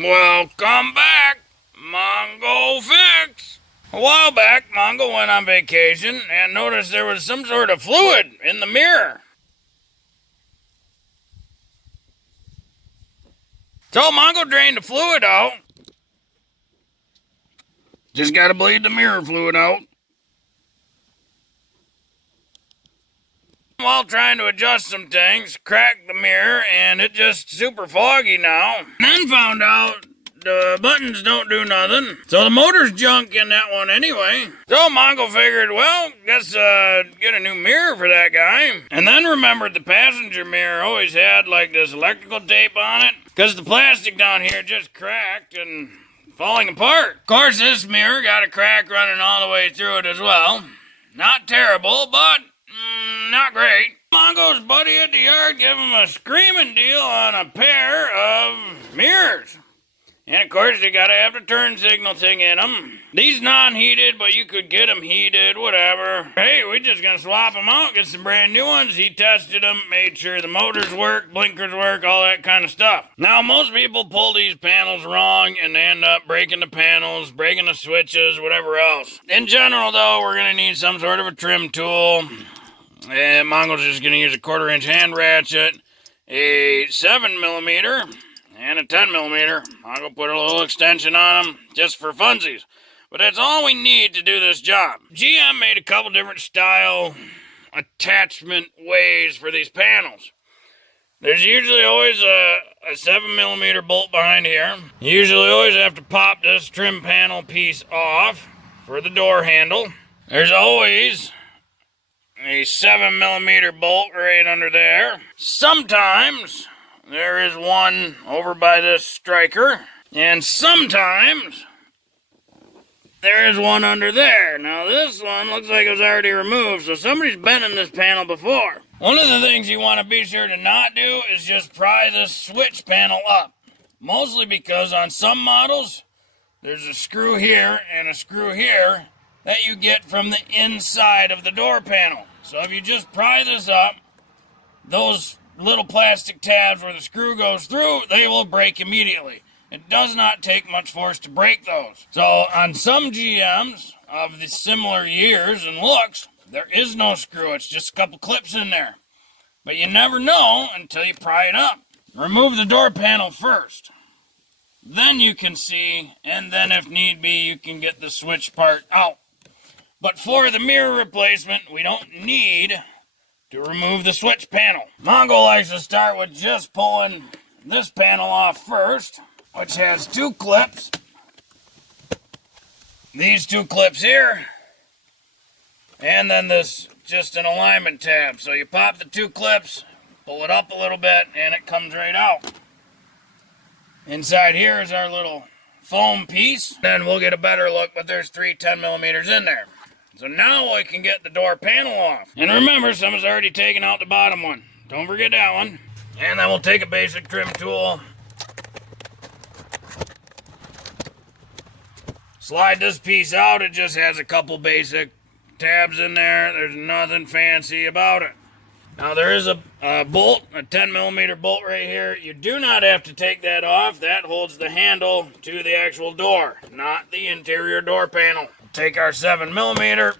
Welcome back, Mongo Fix. A while back, Mongo went on vacation and noticed there was some sort of fluid in the mirror. So Mongo drained the fluid out. Just gotta bleed the mirror fluid out. While trying to adjust some things, cracked the mirror and it's just super foggy now. And then found out the buttons don't do nothing. So the motor's junk in that one anyway. So Mongo figured, well, guess get a new mirror for that guy. And then remembered the passenger mirror always had like this electrical tape on it. Because the plastic down here just cracked and falling apart. Of course, this mirror got a crack running all the way through it as well. Not terrible, but not great. Mongo's buddy at the yard gave him a screaming deal on a pair of mirrors. And of course, they gotta have the turn signal thing in them. These non-heated, but you could get them heated, whatever. Hey, we're just gonna swap them out, get some brand new ones. He tested them, made sure the motors work, blinkers work, all that kind of stuff. Now, most people pull these panels wrong and they end up breaking the panels, breaking the switches, whatever else. In general, though, we're gonna need some sort of a trim tool. And Mongo's just gonna use a 1/4-inch hand ratchet, a 7mm, and a 10mm. I'm going to put a little extension on them just for funsies. But that's all we need to do this job. GM made a couple different style attachment ways for these panels. There's usually always a 7mm bolt behind here. You usually always have to pop this trim panel piece off for the door handle. There's always a 7mm bolt right under there. Sometimes there is one over by this striker, and sometimes there is one under there. Now this one looks like it was already removed, so somebody's been in this panel before. One of the things you want to be sure to not do is just pry this switch panel up. Mostly because on some models, there's a screw here and a screw here that you get from the inside of the door panel. So if you just pry this up, those little plastic tabs where the screw goes through, they will break immediately. It does not take much force to break those. So on some GMs of the similar years and looks, there is no screw. It's just a couple clips in there. But you never know until you pry it up. Remove the door panel first. Then you can see, and then if need be, you can get the switch part out. But for the mirror replacement, we don't need to remove the switch panel. Mongo likes to start with just pulling this panel off first, which has two clips. These two clips here, and then this just an alignment tab. So you pop the two clips, pull it up a little bit, and it comes right out. Inside here is our little foam piece. Then we'll get a better look, but there's 3 10mm in there. So now we can get the door panel off. And remember, someone's already taken out the bottom one. Don't forget that one. And then we'll take a basic trim tool. Slide this piece out. It just has a couple basic tabs in there. There's nothing fancy about it. Now there is a bolt, a 10mm bolt right here. You do not have to take that off. That holds the handle to the actual door, not the interior door panel. Take our 7mm,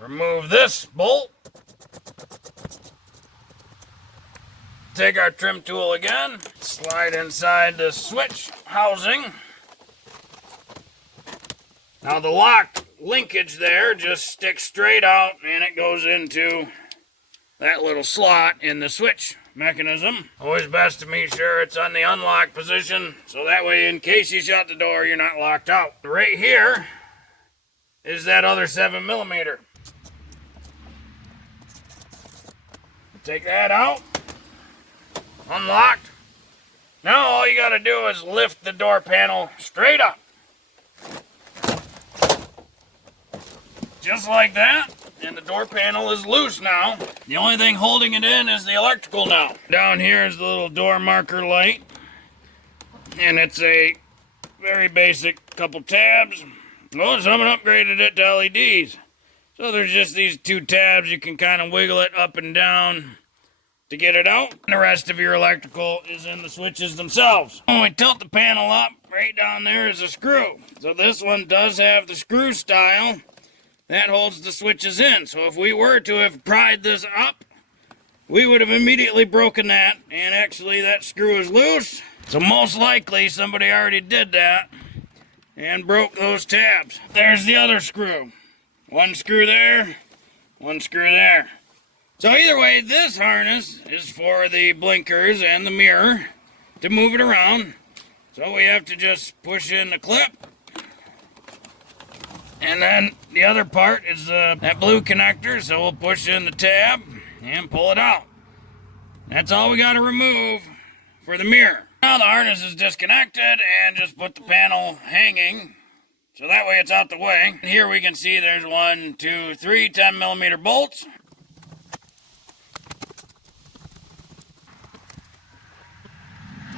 remove this bolt, take our trim tool again, slide inside the switch housing. Now the lock linkage there just sticks straight out and it goes into that little slot in the switch mechanism. Always best to make sure it's on the unlock position, so that way in case you shut the door, you're not locked out. Right here is that other 7mm. Take that out, unlocked. Now all you gotta do is lift the door panel straight up. Just like that. And the door panel is loose now. The only thing holding it in is the electrical now. Down here is the little door marker light. And it's a very basic couple tabs. Well, someone upgraded it to LEDs. So there's just these two tabs. You can kind of wiggle it up and down. to get it out. The rest of your electrical is in the switches themselves. When we tilt the panel up, right down there is a screw. So this one does have the screw style that holds the switches in. So if we were to have pried this up, we would have immediately broken that, and actually that screw is loose. So most likely somebody already did that and broke those tabs. There's the other screw. One screw there, one screw there. So either way, this harness is for the blinkers and the mirror to move it around. So we have to just push in the clip. And then the other part is that blue connector, so we'll push in the tab and pull it out. That's all we got to remove for the mirror. Now the harness is disconnected, and just put the panel hanging, so that way it's out the way. And here we can see there's 1, 2, 3 10mm bolts.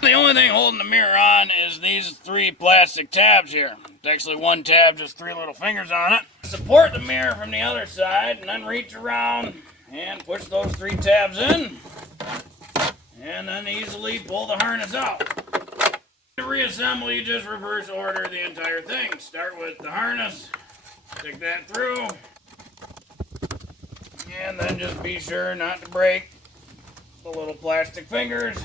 The only thing holding the mirror on is these 3 plastic tabs here. It's actually one tab, just 3 little fingers on it. Support the mirror from the other side, and then reach around and push those 3 tabs in, and then easily pull the harness out. To reassemble, you just reverse order the entire thing. Start with the harness, stick that through, and then just be sure not to break the little plastic fingers.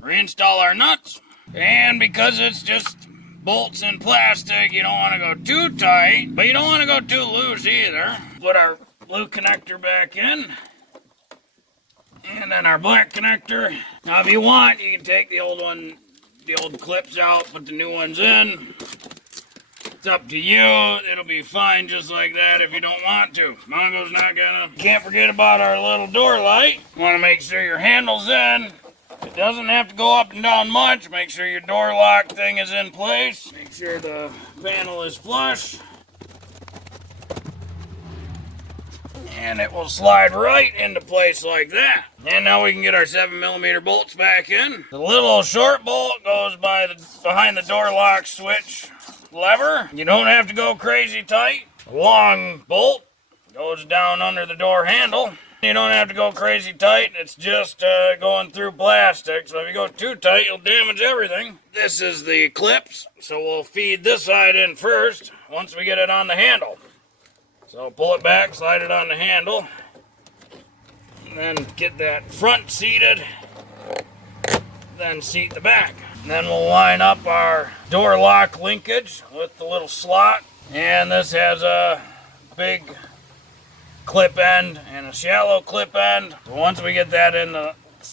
Reinstall our nuts, and because it's just bolts and plastic, you don't want to go too tight, but you don't want to go too loose either. Put our blue connector back in, and then our black connector. Now if you want, you can take the old clips out, put the new ones in. It's up to you. It'll be fine just like that if you don't want to. Mongo's not gonna. Can't forget about our little door light. Want to make sure your handle's in. It doesn't have to go up and down much. Make sure your door lock thing is in place. Make sure the panel is flush. And it will slide right into place like that. And now we can get our 7mm bolts back in. The little short bolt goes behind the door lock switch lever. You don't have to go crazy tight. The long bolt goes down under the door handle. You don't have to go crazy tight. It's just going through plastic. So if you go too tight, you'll damage everything. This is the clips. So we'll feed this side in first once we get it on the handle. So pull it back, slide it on the handle, and then get that front seated, then seat the back. And then we'll line up our door lock linkage with the little slot. And this has a big clip end and a shallow clip end. So once we get that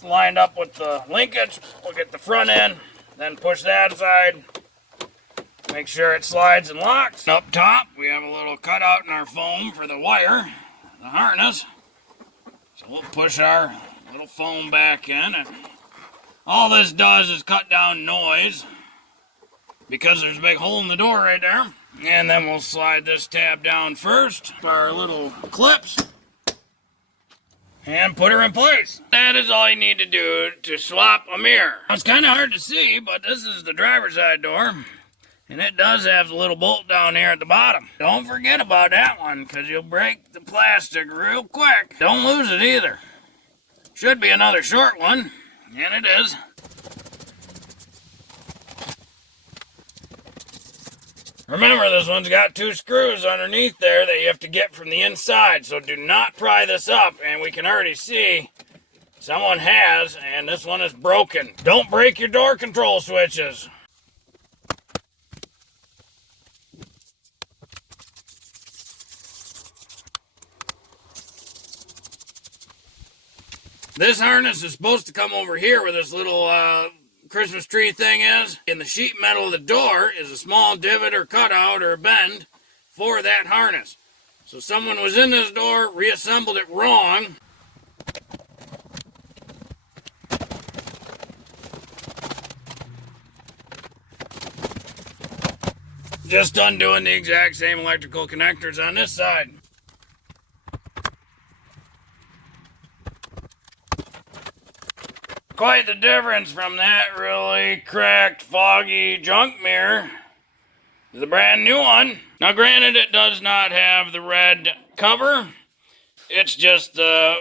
lined up with the linkage, we'll get the front end, then push that aside. Make sure it slides and locks. Up top, we have a little cutout in our foam for the wire, the harness. So we'll push our little foam back in. And all this does is cut down noise because there's a big hole in the door right there. And then we'll slide this tab down first, our little clips, and put her in place. That is all you need to do to swap a mirror. It's kind of hard to see, but this is the driver's side door. And it does have the little bolt down here at the bottom. Don't forget about that one, because you'll break the plastic real quick. Don't lose it either. Should be another short one, and it is. Remember, this one's got 2 screws underneath there that you have to get from the inside, so do not pry this up, and we can already see someone has, and this one is broken. Don't break your door control switches. This harness is supposed to come over here where this little Christmas tree thing is. In the sheet metal of the door is a small divot or cutout or bend for that harness. So someone was in this door, reassembled it wrong. Just undoing the exact same electrical connectors on this side. Quite the difference from that really cracked, foggy junk mirror to the brand new one. Now granted, it does not have the red cover. It's just the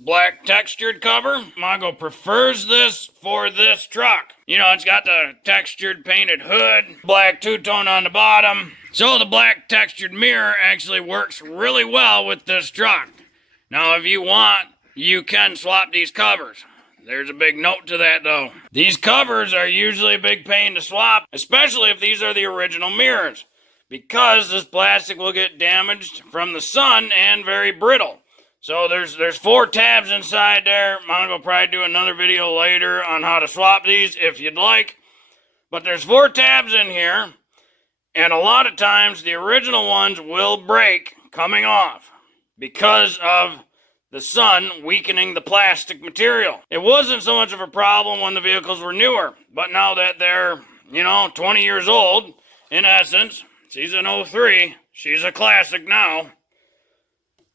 black textured cover. Mongo prefers this for this truck. You know, it's got the textured painted hood, black two-tone on the bottom. So the black textured mirror actually works really well with this truck. Now, if you want, you can swap these covers. There's a big note to that, though. These covers are usually a big pain to swap, especially if these are the original mirrors, because this plastic will get damaged from the sun and very brittle. So there's 4 tabs inside there. Mongo will probably do another video later on how to swap these if you'd like. But there's 4 tabs in here, and a lot of times the original ones will break coming off because of the sun weakening the plastic material. It wasn't so much of a problem when the vehicles were newer, but now that they're, 20 years old, in essence, she's an '03, she's a classic now.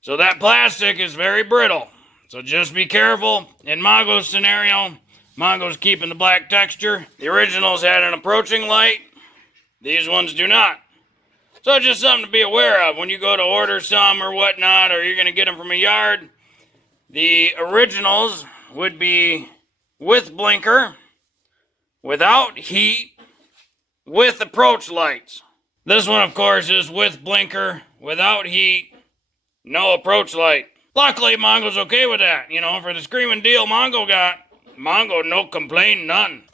So that plastic is very brittle. So just be careful. In Mongo's scenario, Mongo's keeping the black texture. The originals had an approaching light. These ones do not. So just something to be aware of when you go to order some or whatnot, or you're going to get them from a yard. The originals would be with blinker, without heat, with approach lights. This one, of course, is with blinker, without heat, no approach light. Luckily, Mongo's okay with that. For the screaming deal Mongo got, Mongo no complain none.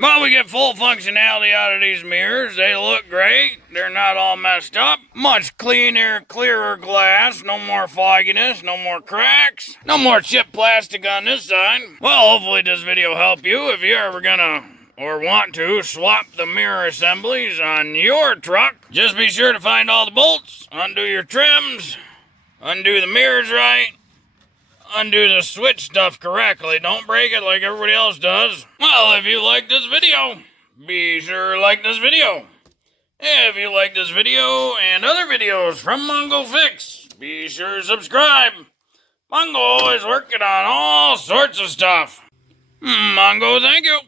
Well, we get full functionality out of these mirrors. They look great. They're not all messed up. Much cleaner, clearer glass. No more fogginess. No more cracks. No more chipped plastic on this side. Well, hopefully this video helped you if you're ever gonna or want to swap the mirror assemblies on your truck. Just be sure to find all the bolts, undo your trims, undo the mirrors right, undo the switch stuff correctly. Don't break it like everybody else does. Well, if you like this video, be sure to like this video. If you like this video and other videos from Mongo Fix, be sure to subscribe. Mongo is working on all sorts of stuff. Mongo, thank you.